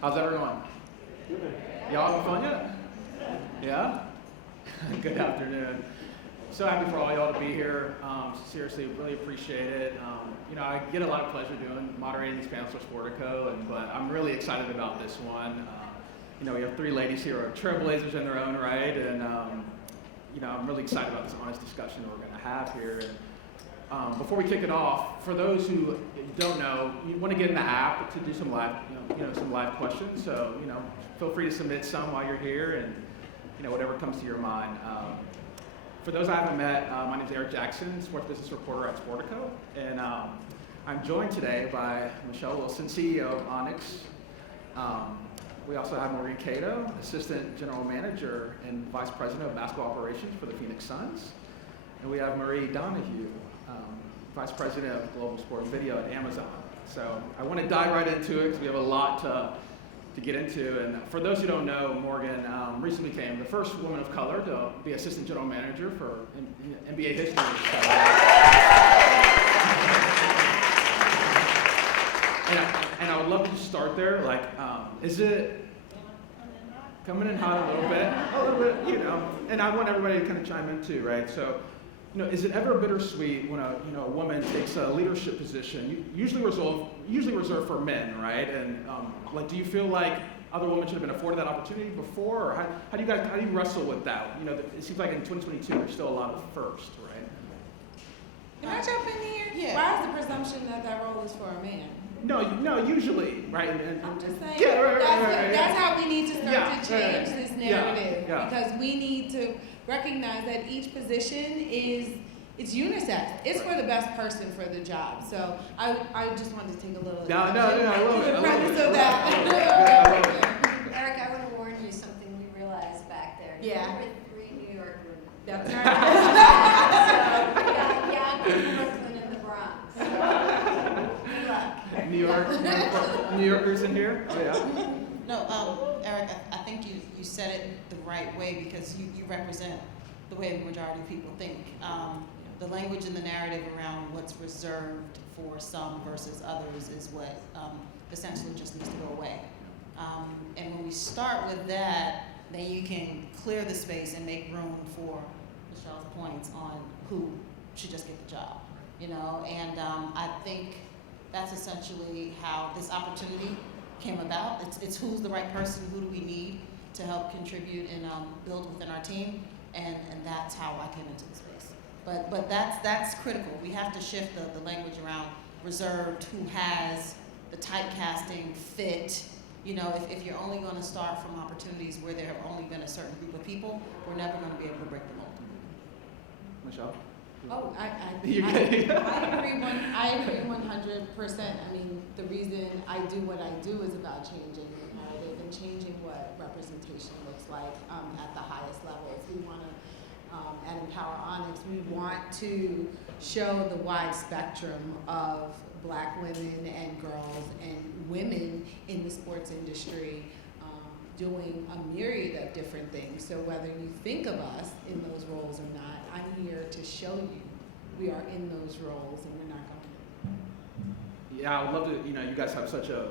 How's everyone? Y'all having fun yet? Yeah? Good afternoon. So happy for all y'all to be here. Seriously, really appreciate it. I get a lot of pleasure moderating these panels for Sportico, but I'm really excited about this one. We have three ladies here who are trailblazers in their own right, and I'm really excited about this honest discussion we're going to have here. And before we kick it off, for those who don't know, you want to get in the app to do some live, some live questions. So feel free to submit some while you're here, and whatever comes to your mind. For those I haven't met, my name is Eric Jackson, sports business reporter at Sportico, and I'm joined today by Michelle Wilson, CEO of Onyx. We also have Marie Cato, Assistant General Manager and Vice President of Basketball Operations for the Phoenix Suns. And we have Marie Donahue, Vice President of Global Sports Video at Amazon. So I want to dive right into it because we have a lot to get into. And for those who don't know, Morgan recently became the first woman of color to be Assistant General Manager for NBA history. And I would love to start there. Is it coming in hot a little bit, and I want everybody to kind of chime in too, right? So, is it ever bittersweet when a woman takes a leadership position, usually reserved for men, right? And do you feel like other women should have been afforded that opportunity before, or how do you wrestle with that? It seems like in 2022 there's still a lot of first, right? Can I jump in here? Yeah. Why is the presumption that role is for a man? No, usually, right? I'm just saying, yeah, right. That's how we need to start to change this narrative, Yeah. because we need to recognize that each position it's unisex. It's for the best person for the job. So I just wanted to take a little No, I love it. the premise of that. Eric, I want to warn you something we realized back there. Yeah. You're with 3 New York women. That's So right. we got young Brooklyn and the Bronx. So good luck. New Yorkers in here? Oh yeah. No, Eric, I think you said it the right way because you represent the way the majority of people think. The language and the narrative around what's reserved for some versus others is what essentially just needs to go away. And when we start with that, then you can clear the space and make room for Michelle's points on who should just get the job, and I think that's essentially how this opportunity came about. It's who's the right person, who do we need to help contribute and build within our team, and that's how I came into the space. But that's critical. We have to shift the language around reserved, who has the typecasting fit. If you're only going to start from opportunities where there have only been a certain group of people, we're never going to be able to break the mold. Michelle? Oh, I agree 100%. I mean, the reason I do what I do is about changing the narrative and changing what representation looks like at the highest levels. We want to, at Empower Onyx, we want to show the wide spectrum of Black women and girls and women in the sports industry doing a myriad of different things. So whether you think of us in those roles or not, I'm here to show you we are in those roles and we're not going to. Yeah, I would love to, you guys have such a,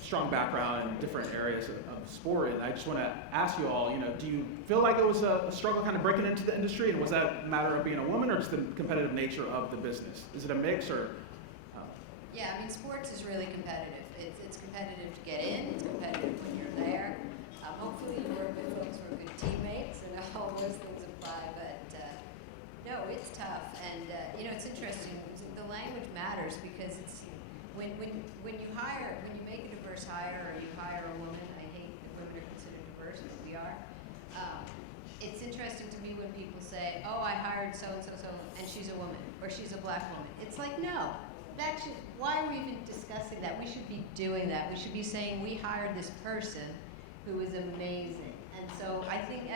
strong background in different areas of sport, and I just want to ask you all, do you feel like it was a struggle kind of breaking into the industry, and was that a matter of being a woman or just the competitive nature of the business? Is it a mix or? Yeah, I mean, sports is really competitive. It's competitive to get in. It's competitive when you're there. Hopefully you work with folks who are good teammates, and all those things apply. But no, it's tough. And it's interesting. The language matters because it's when you make a diverse hire or you hire a woman. I hate that women are considered diverse, but we are. It's interesting to me when people say, "Oh, I hired so and so, and she's a woman or she's a Black woman." It's like, no. Why are we even discussing that? We should be doing that. We should be saying we hired this person who is amazing. And so I think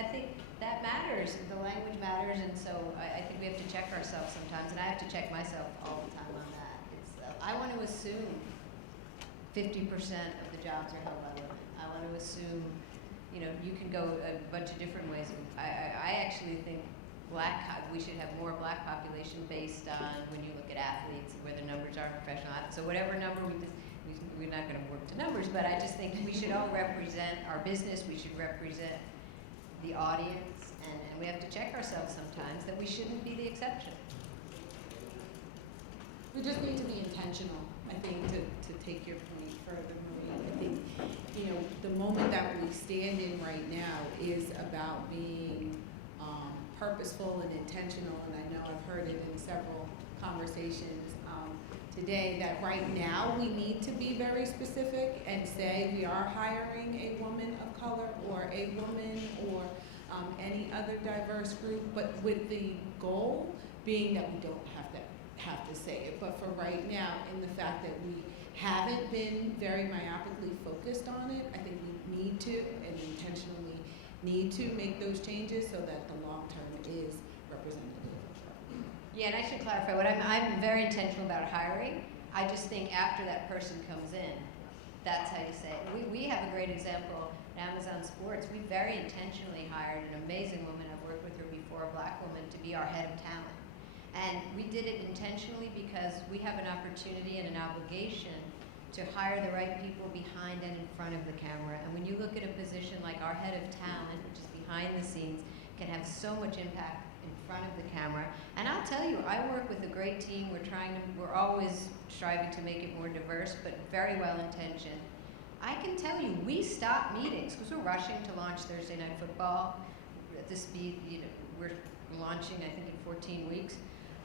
that matters. The language matters, and so I think we have to check ourselves sometimes, and I have to check myself all the time on that. I want to assume 50% of the jobs are held by women. I want to assume, you can go a bunch of different ways. I actually think we should have more Black population based on when you look at athletes, where the numbers are professional athletes. So whatever number we're not going to work to numbers answers, but I just think we should all represent our business, we should represent the audience, and we have to check ourselves sometimes that we shouldn't be the exception. We just need to be intentional, I think, to take your point further, Marie. I think, you know, the moment that we stand in right now is about being purposeful and intentional, and I know I've heard it in several conversations today, that right now we need to be very specific and say we are hiring a woman of color or a woman or any other diverse group, but with the goal being that we don't have to say it. But for right now, in the fact that we haven't been very myopically focused on it, I think we need to and intentionally need to make those changes so that the long term is representative. Yeah, and I should clarify, I'm very intentional about hiring. I just think after that person comes in, that's how you say it. We have a great example at Amazon Sports. We very intentionally hired an amazing woman, I've worked with her before, a black woman, to be our head of talent. And we did it intentionally because we have an opportunity and an obligation to hire the right people behind and in front of the camera. And when you look at a position like our head of talent, which is behind the scenes, can have so much impact in front of the camera. And I'll tell you, I work with a great team. We're always striving to make it more diverse, but very well intentioned. I can tell you, we stop meetings because we're rushing to launch Thursday Night Football at the speed, we're launching, I think, in 14 weeks.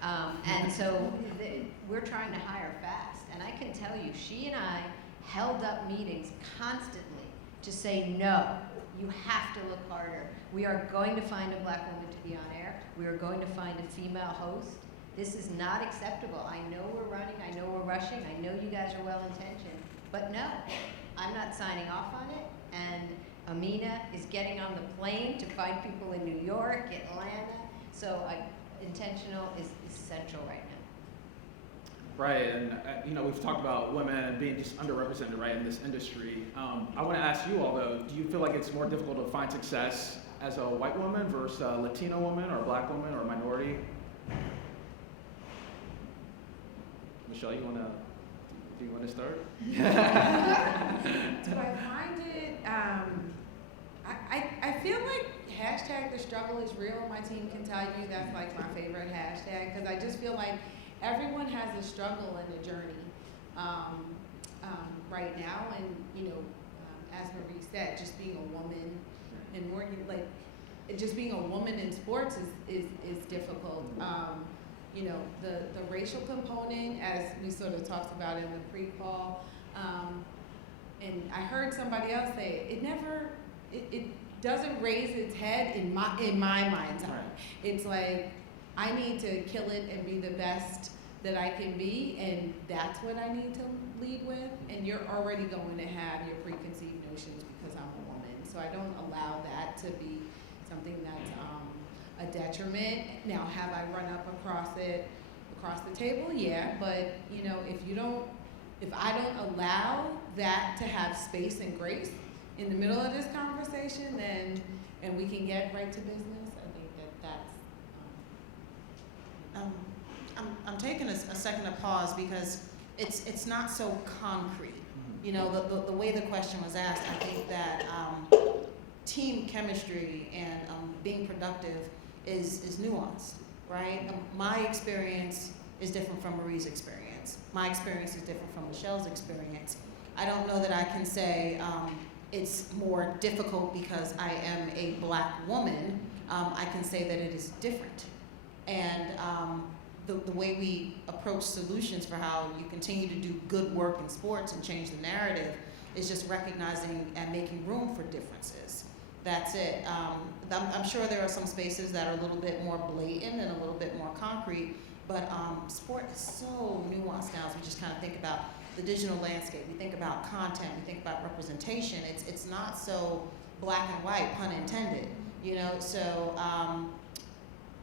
And so we're trying to hire fast. And I can tell you, she and I held up meetings constantly to say, no, you have to look harder. We are going to find a black woman to be on air. We are going to find a female host. This is not acceptable. I know we're running. I know we're rushing. I know you guys are well-intentioned. But no, I'm not signing off on it. And Amina is getting on the plane to find people in New York, Atlanta. So intentional is essential right now. Right, and we've talked about women and being just underrepresented, right, in this industry. I want to ask you all, though, do you feel like it's more difficult to find success as a white woman versus a Latina woman or a black woman or a minority? Michelle, do you want to start? Do I find it, I feel like hashtag the struggle is real. My team can tell you that's like my favorite hashtag, because I just feel like everyone has a struggle and a journey right now. And as Marie said, just being a woman and working, like, just being a woman in sports is difficult. The racial component, as we sort of talked about in the pre-call, and I heard somebody else say it doesn't raise its head in my mind's eye. It's like, I need to kill it and be the best that I can be, and that's what I need to lead with. And you're already going to have your preconceived notions because I'm a woman. So I don't allow that to be something that's a detriment. Now, have I run up across the table? Yeah, but if I don't allow that to have space and grace in the middle of this conversation, and we can get right to business, I think that's. I'm taking a second to pause because it's not so concrete. The way the question was asked, I think that team chemistry and being productive is nuanced, right? My experience is different from Marie's experience. My experience is different from Michelle's experience. I don't know that I can say it's more difficult because I am a black woman. I can say that it is different. And the way we approach solutions for how you continue to do good work in sports and change the narrative is just recognizing and making room for differences. That's it. I'm sure there are some spaces that are a little bit more blatant and a little bit more concrete, but sport is so nuanced now as we just kind of think about the digital landscape. We think about content, we think about representation. It's not so black and white, pun intended. So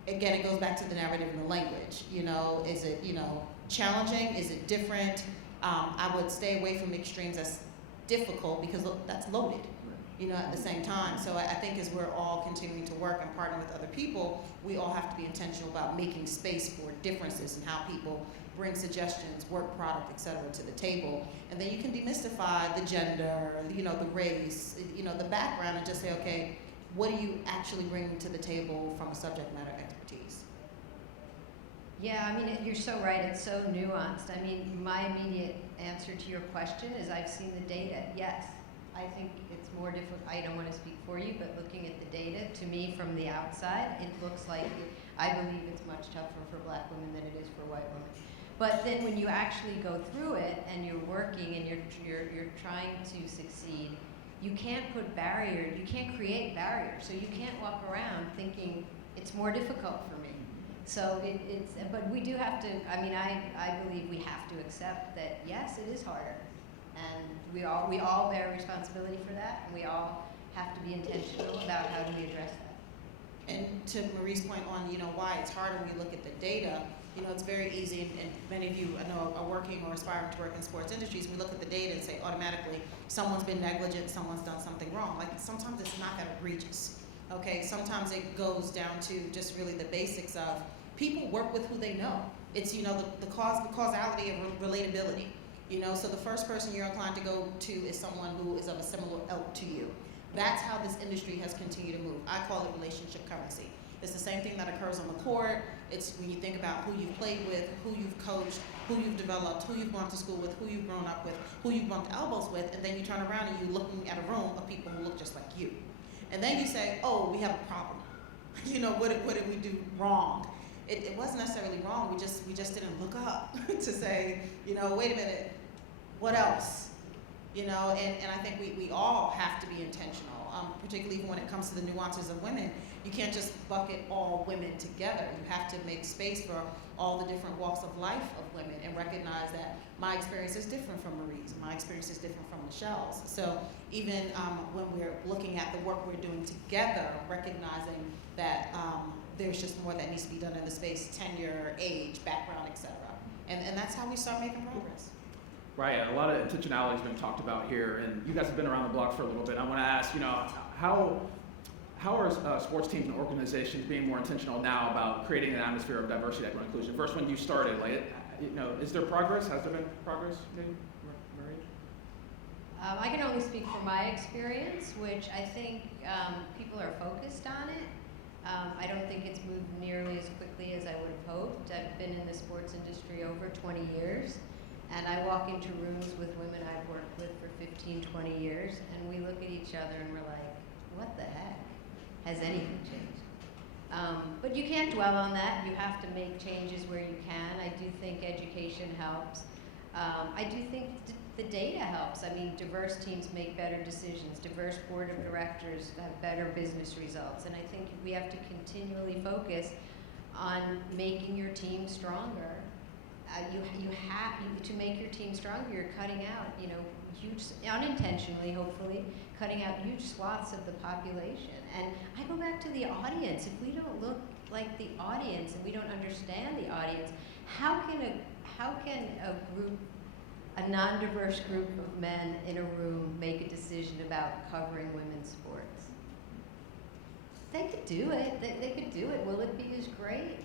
again, it goes back to the narrative and the language. Is it challenging? Is it different? I would stay away from extremes that's difficult because that's loaded. At the same time. So I think as we're all continuing to work and partner with other people, we all have to be intentional about making space for differences and how people bring suggestions, work product, et cetera, to the table. And then you can demystify the gender, the race, the background, and just say, okay, what are you actually bringing to the table from a subject matter expertise? Yeah, I mean, you're so right. It's so nuanced. I mean, my immediate answer to your question is I've seen the data. Yes, I think it's more difficult. I don't want to speak for you, but looking at the data, to me, from the outside, it looks like I believe it's much tougher for black women than it is for white women. But then when you actually go through it and you're working and you're trying to succeed, you can't put barriers. You can't create barriers. So you can't walk around thinking it's more difficult for me. So but we do have to, I mean, I believe we have to accept that, yes, it is harder. And we all bear responsibility for that, and we all have to be intentional about how do we address that. And to Marie's point on, why it's harder when you look at the data, it's very easy, and many of you I know are working or aspiring to work in sports industries. We look at the data and say automatically, someone's been negligent, someone's done something wrong. Like, sometimes it's not that egregious, okay? Sometimes it goes down to just really the basics of people work with who they know. It's, the causality of relatability. So the first person you're inclined to go to is someone who is of a similar ilk to you. That's how this industry has continued to move. I call it relationship currency. It's the same thing that occurs on the court. It's when you think about who you've played with, who you've coached, who you've developed, who you've gone to school with, who you've grown up with, who you've bumped elbows with, and then you turn around and you're looking at a room of people who look just like you. And then you say, oh, we have a problem. What did we do wrong? It wasn't necessarily wrong. We just didn't look up to say, wait a minute, what else? And I think we all have to be intentional, particularly when it comes to the nuances of women. You can't just bucket all women together. You have to make space for all the different walks of life of women and recognize that my experience is different from Marie's, and my experience is different from Michelle's. So even when we're looking at the work we're doing together, recognizing that there's just more that needs to be done in the space, tenure, age, background, et cetera. And that's how we start making progress. Right, and a lot of intentionality has been talked about here, and you guys have been around the block for a little bit. I want to ask, how are sports teams and organizations being more intentional now about creating an atmosphere of diversity, equity, and inclusion? First, when you started, is there progress? Has there been progress, Marie? I can only speak from my experience, which I think people are focused on it. I don't think it's moved nearly as quickly as I would have hoped. I've been in the sports industry over 20 years. And I walk into rooms with women I've worked with for 15, 20 years, and we look at each other and we're like, what the heck? Has anything changed? But you can't dwell on that. You have to make changes where you can. I do think education helps. I do think the data helps. I mean, diverse teams make better decisions. Diverse board of directors have better business results. And I think we have to continually focus on making your team stronger. You have to make your team stronger. You're cutting out, huge, unintentionally, hopefully, cutting out huge swaths of the population. And I go back to the audience. If we don't look like the audience and we don't understand the audience, how can a non-diverse group of men in a room make a decision about covering women's sports? They could do it. They could do it. Will it be as great?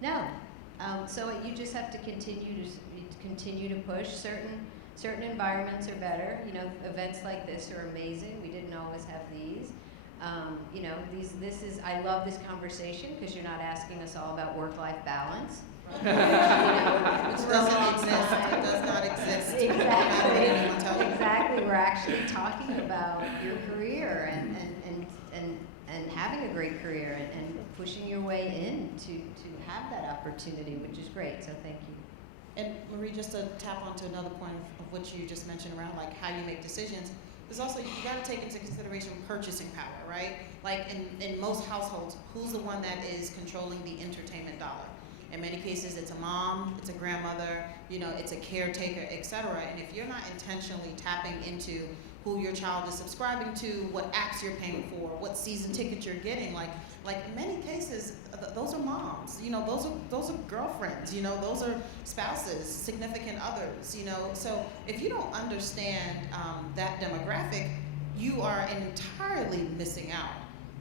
No. So you just have to continue to push. Certain environments are better. Events like this are amazing. We didn't always have these. I love this conversation because you're not asking us all about work-life balance. Which doesn't exist. It does not exist. Exactly. Exactly. We're actually talking about your career and having a great career and pushing your way in to have that opportunity, which is great. So thank you. And Marie, just to tap onto another point of what you just mentioned around like how you make decisions, there's also, you got to take into consideration purchasing power, right? Like in most households, who's the one that is controlling the entertainment dollar? In many cases, it's a mom, it's a grandmother, it's a caretaker, et cetera. And if you're not intentionally tapping into who your child is subscribing to, what apps you're paying for, what season tickets you're getting, like in many cases, those are moms, those are girlfriends, those are spouses, significant others, So if you don't understand that demographic, you are entirely missing out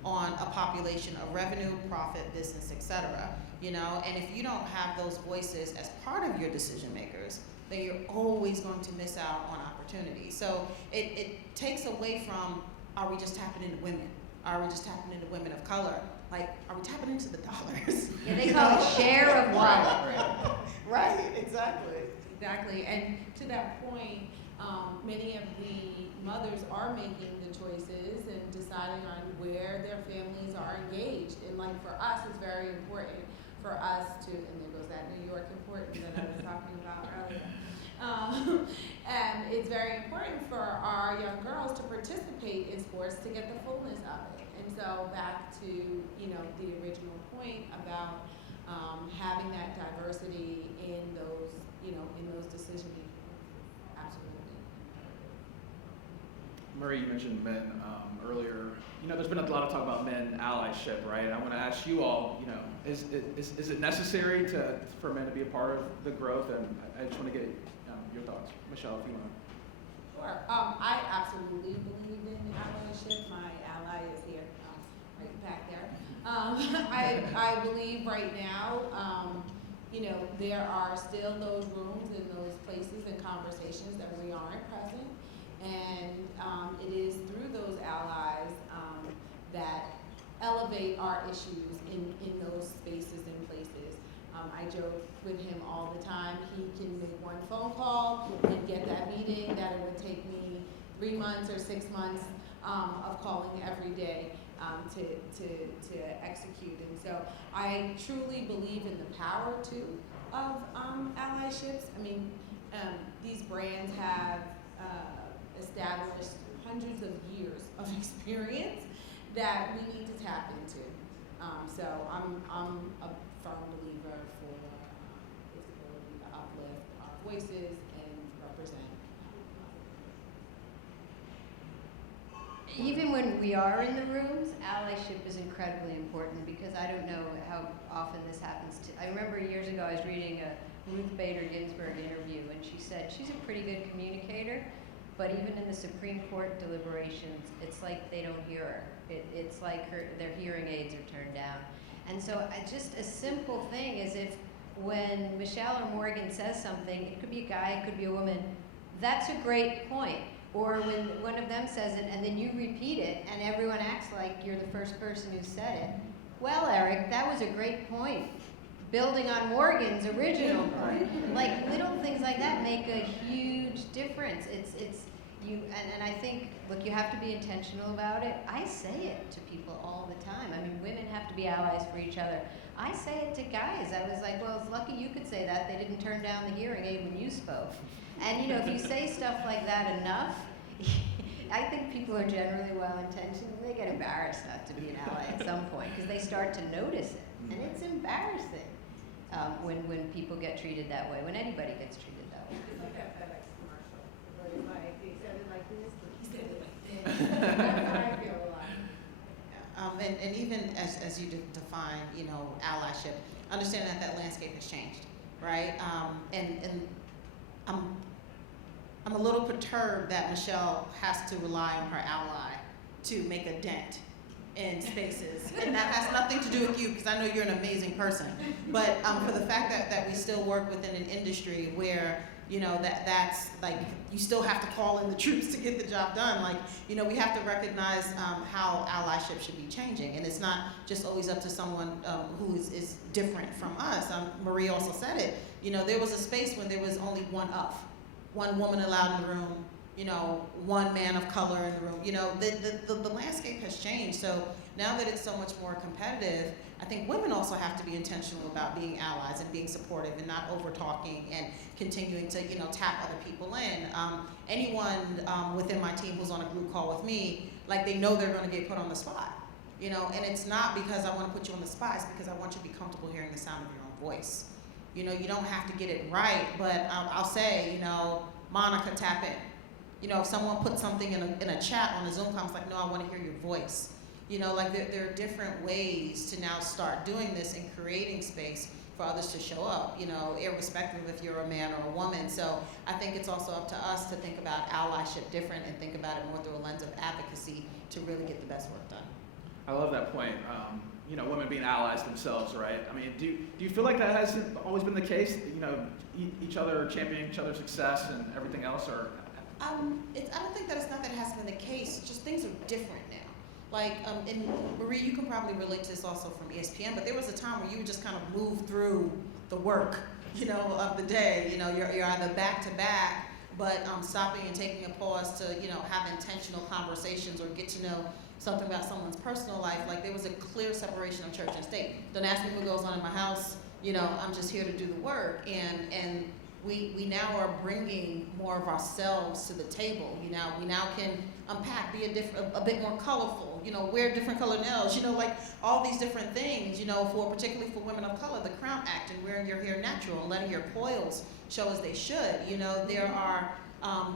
on a population of revenue, profit, business, etc. You know, and if you don't have those voices as part of your decision makers, then you're always going to miss out on opportunities. So it takes away from, are we just tapping into women? Are we just tapping into women of color? Like, are we tapping into the dollars? Yeah, they call it share of wealth. Right, exactly. Exactly, and to that point, many of the mothers are making the choices and deciding on where their families are engaged. And like for us, it's very important for us to, and there goes that New York importance that I was talking about earlier. And it's very important for our young girls to participate in sports to get the fullness of it. And so back to, you know, the original point about having that diversity in those, you know, in those decision-making. Absolutely. Marie, you mentioned men earlier. You know, there's been a lot of talk about men allyship, right? And I want to ask you all, you know, is it necessary for men to be a part of the growth? And I just want to get your thoughts. Michelle, if you want to. Sure. I absolutely believe in allyship. My ally is here, right back there. I believe right now, you know, there are still those rooms and those places and conversations that we aren't present. And it is through those allies that elevate our issues in those spaces and places. I joke with him all the time. He can make one phone call and get that meeting that it would take me 3 months or 6 months of calling every day to execute. And so I truly believe in the power too of allyships. I mean, these brands have established hundreds of years of experience that we need to tap into. So I'm a firm believer for its ability to uplift our voices and represent. Even when we are in the rooms, allyship is incredibly important because I don't know how often this happens. I remember years ago I was reading a Ruth Bader Ginsburg interview, and she said she's a pretty good communicator, but even in the Supreme Court deliberations, it's like they don't hear her. It's like their hearing aids are turned down. And so just a simple thing is if when Michelle or Morgan says something, it could be a guy, it could be a woman, that's a great point. Or when one of them says it and then you repeat it and everyone acts like you're the first person who said it. Well, Eric, that was a great point. Building on Morgan's original point. Like little things like that make a huge difference. And I think, look, you have to be intentional about it. I say it to people all the time. I mean, women have to be allies for each other. I say it to guys. I was like, well, it's lucky you could say that. They didn't turn down the hearing aid when you spoke. And, you know, if you say stuff like that enough, I think people are generally well-intentioned and they get embarrassed not to be an ally at some point because they start to notice it. And it's embarrassing when people get treated that way, when anybody gets treated that way. It's like that FedEx commercial where it's like, they said it like this, but he said it like this. That's how I feel a lot. And even as you define, you know, allyship, understand that landscape has changed, right? And I'm a little perturbed that Michelle has to rely on her ally to make a dent in spaces. And that has nothing to do with you, because I know you're an amazing person. But for the fact that we still work within an industry where, you know, that's like, you still have to call in the troops to get the job done. Like, you know, we have to recognize how allyship should be changing. And it's not just always up to someone who is different from us. Marie also said it. You know, there was a space when there was only one woman allowed in the room, you know, one man of color in the room. You know, the landscape has changed. So now that it's so much more competitive, I think women also have to be intentional about being allies and being supportive and not over talking and continuing to, you know, tap other people in. Anyone within my team who's on a group call with me, like they know they're going to get put on the spot, you know, and it's not because I want to put you on the spot, it's because I want you to be comfortable hearing the sound of your own voice. You know, you don't have to get it right, but I'll say, you know, Monica, tap in. You know, if someone puts something in a chat on a Zoom call, it's like, no, I want to hear your voice. You know, like there are different ways to now start doing this and creating space for others to show up, you know, irrespective if you're a man or a woman. So I think it's also up to us to think about allyship different and think about it more through a lens of advocacy to really get the best work done. I love that point. Women being allies themselves, right? I mean, do you feel like that hasn't always been the case? Each other championing each other's success and everything else, or? I don't think that it's not that it hasn't been the case. It's just things are different now. Like, and Marie, you can probably relate to this also from ESPN, but there was a time where you would just kind of move through the work, of the day. You're either back to back, but stopping and taking a pause to, have intentional conversations or get to know something about someone's personal life. Like, there was a clear separation of church and state. Don't ask me what goes on in my house. I'm just here to do the work. And we now are bringing more of ourselves to the table. We now can unpack, be a bit more colorful. Wear different color nails. Like all these different things. Particularly for women of color, the Crown Act and wearing your hair natural and letting your coils show as they should. There are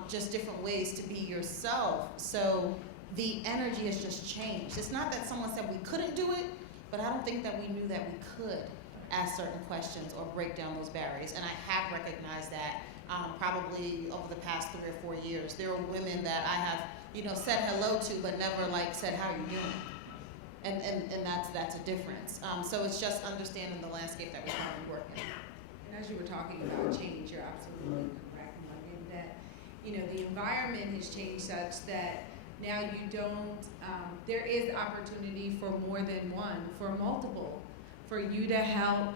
just different ways to be yourself. So the energy has just changed. It's not that someone said we couldn't do it, but I don't think that we knew that we could ask certain questions or break down those barriers. And I have recognized that probably over the past 3 or 4 years. There are women that I have, said hello to, but never said, how are you doing? And that's a difference. So it's just understanding the landscape that we're currently working in. And as you were talking about change, you're absolutely correct, in that, the environment has changed such that now you don't, there is opportunity for more than one, for multiple. For you to help,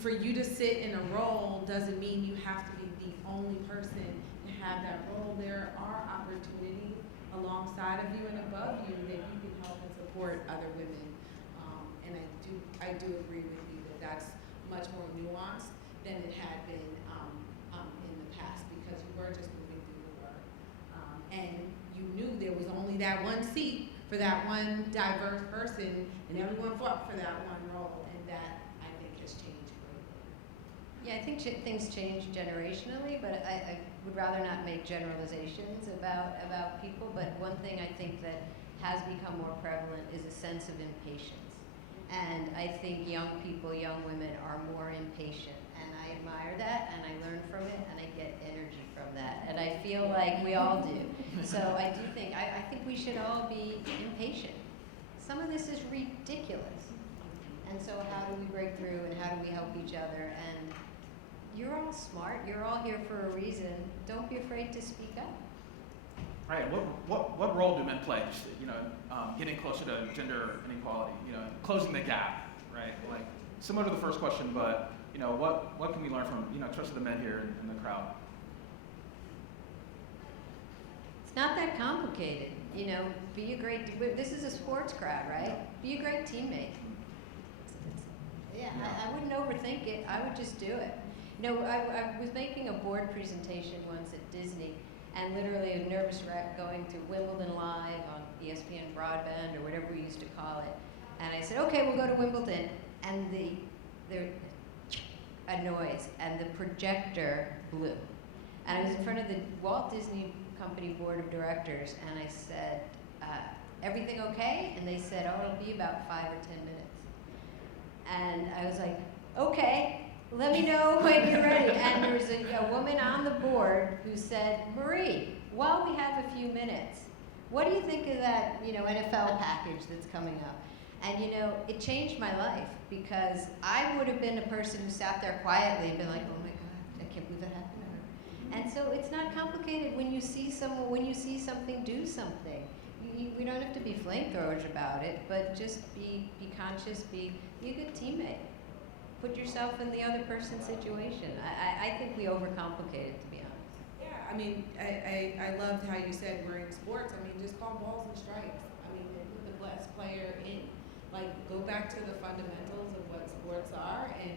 for you to sit in a role doesn't mean you have to be the only person to have that role. There are opportunities alongside of you and above you that you can help and support other women. And I do agree with you that that's much more nuanced than it had been in the past, because you were just moving through the work. And you knew there was only that one seat for that one diverse person, and everyone fought for that one role, and that, I think, has changed greatly. Yeah, I think things change generationally, but I would rather not make generalizations about people, but one thing I think that has become more prevalent is a sense of impatience. And I think young people, young women are more impatient, and I admire that, and I learn from it, and I get energy from that, and I feel like we all do. So I do think, I think we should all be impatient. Some of this is ridiculous. And so how do we break through, and how do we help each other? And you're all smart, you're all here for a reason. Don't be afraid to speak up. Right. What role do men play? Getting closer to gender inequality. Closing the gap. Right. Like similar to the first question, but what can we learn from especially the men here in the crowd? It's not that complicated. Be a great. This is a sports crowd, right? Be a great teammate. I wouldn't overthink it. I would just do it. I was making a board presentation once at Disney. And literally a nervous wreck going to Wimbledon Live on ESPN Broadband or whatever we used to call it. And I said, okay, we'll go to Wimbledon. And a noise, and the projector blew. And I was in front of the Walt Disney Company Board of Directors, and I said, everything okay? And they said, oh, it'll be about 5 or 10 minutes. And I was like, okay. Let me know when you're ready. And there was a woman on the board who said, Marie, while we have a few minutes, what do you think of that, NFL package that's coming up? And it changed my life, because I would have been a person who sat there quietly and been like, oh my God, I can't believe that happened to her. And so it's not complicated. When you see something, do something. We don't have to be flamethrowers about it, but just be conscious, be a good teammate. Put yourself in the other person's situation. I think we overcomplicate it, to be honest. Yeah, I loved how you said we're in sports. Just call balls and strikes. And put the best player in. Go back to the fundamentals of what sports are, and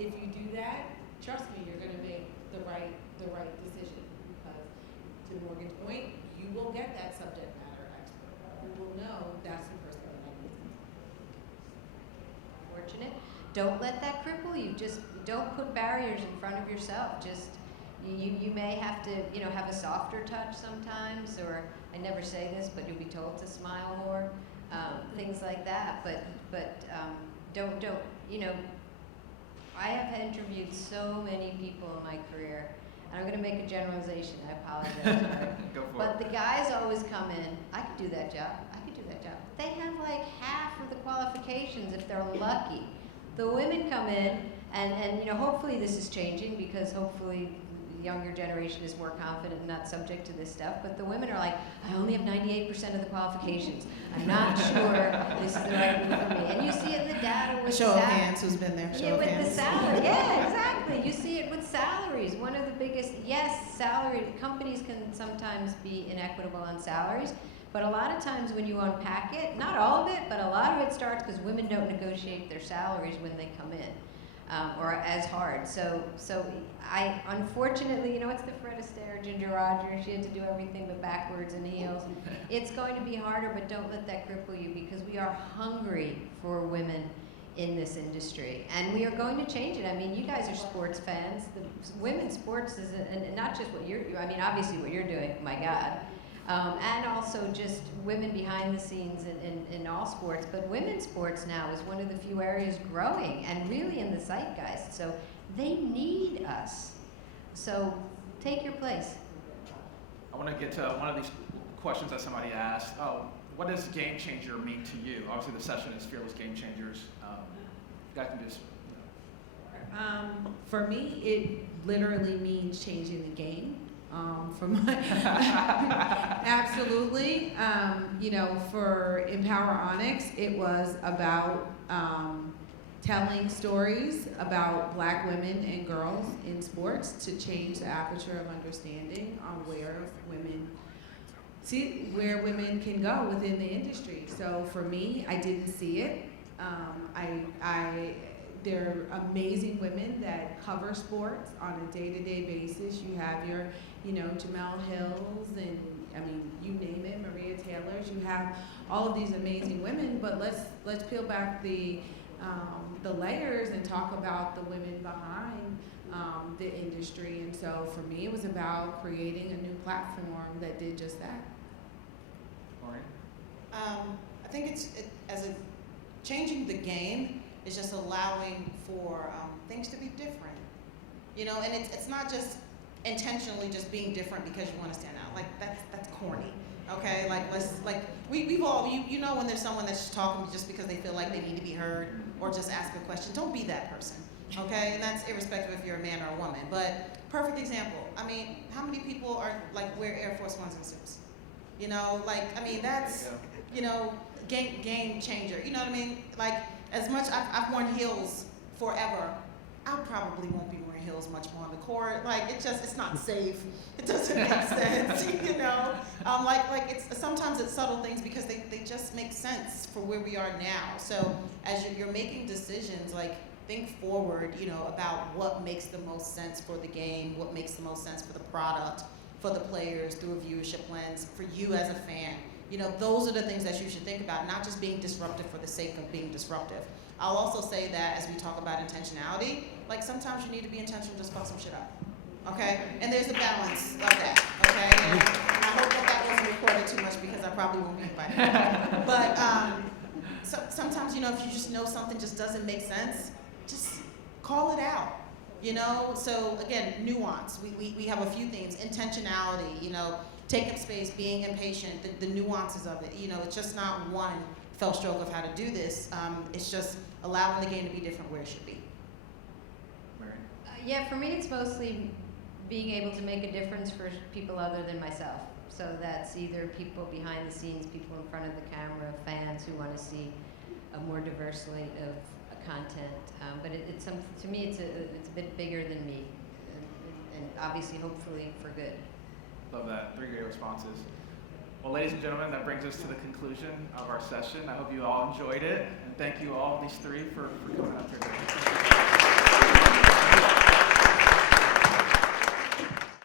if you do that, trust me, you're going to make the right decision. Because to Morgan's point, you will get that subject matter expert. You will know that's the person that I need to know. Fortunate. Don't let that cripple you. Just don't put barriers in front of yourself. Just you may have to have a softer touch sometimes, or I never say this, but you'll be told to smile more, things like that. But don't I have interviewed so many people in my career, and I'm going to make a generalization. I apologize. Go for but it. the guys always come in. I could do that job. touchdown. They have like half of the qualifications if they're lucky. The women come in, and you know, hopefully this is changing because hopefully the younger generation is more confident and not subject to this stuff. But the women are like, I only have 98% of the qualifications. I'm not sure this is the right move for me. And you see it in the data with Show of hands, who's been there? Show of with hands. the salary. Yeah, exactly. You see it with salaries. One of the biggest, yes, salary companies can sometimes be inequitable on salaries. But a lot of times when you unpack it, not all of it, but a lot of it starts because women don't negotiate their salaries when they come in, or as hard. So I, unfortunately, you know, it's the Fred Astaire, Ginger Rogers, she had to do everything but backwards and heels. It's going to be harder, but don't let that cripple you because we are hungry for women in this industry. And we are going to change it. I mean, you guys are sports fans. The women's sports is, and not just what you're, I mean, obviously what you're doing, my God. And also just women behind the scenes in all sports. But women's sports now is one of the few areas growing and really in the zeitgeist. So they need us. So take your place. I want to get to one of these questions that somebody asked. Oh, what does game changer mean to you? Obviously the session is Fearless Game Changers. You guys can just, For me, it literally means changing the game. Absolutely. You know, for Empower Onyx, it was about telling stories about Black women and girls in sports to change the aperture of understanding on where women can go within the industry. So for me, I didn't see it. There are amazing women that cover sports on a day-to-day basis. You have your, you know, Jamel Hills and, I mean, you name it, Maria Taylors. You have all of these amazing women, but let's peel back the layers and talk about the women behind the industry. And so for me, it was about creating a new platform that did just that. Maureen? I think changing the game is just allowing for things to be different, you know, and it's not just intentionally just being different because you want to stand out. Like that's corny, okay? We've all you know when there's someone that's just talking just because they feel like they need to be heard or just ask a question. Don't be that person, okay? And that's irrespective if you're a man or a woman. But perfect example. I mean, how many people are like wear Air Force Ones and suits? You know, like I mean that's you know game changer. You know what I mean? Like. As much I've worn heels forever, I probably won't be wearing heels much more on the court. Like it's not safe. It doesn't make sense, you know. Sometimes it's subtle things because they just make sense for where we are now. So as you're making decisions, like think forward, you know, about what makes the most sense for the game, what makes the most sense for the product, for the players through a viewership lens, for you as a fan. You know, those are the things that you should think about, not just being disruptive for the sake of being disruptive. I'll also say that as we talk about intentionality, like sometimes you need to be intentional, just fuck some shit up, okay? And there's a balance of that, okay? And I hope that wasn't recorded too much because I probably won't be invited. But sometimes, you know, if you just know something just doesn't make sense, just call it out, you know? So again, nuance, we have a few things, intentionality, you know, taking space, being impatient, the nuances of it. You know, it's just not one fell stroke of how to do this. It's just allowing the game to be different where it should be. Mary? Yeah, for me it's mostly being able to make a difference for people other than myself. So that's either people behind the scenes, people in front of the camera, fans who want to see a more diverse slate of content. But it's to me it's a bit bigger than me, and obviously hopefully for good. Love that. 3 great responses. Well, ladies and gentlemen, that brings us to the conclusion of our session. I hope you all enjoyed it, and thank you all, these 3, for coming up here today.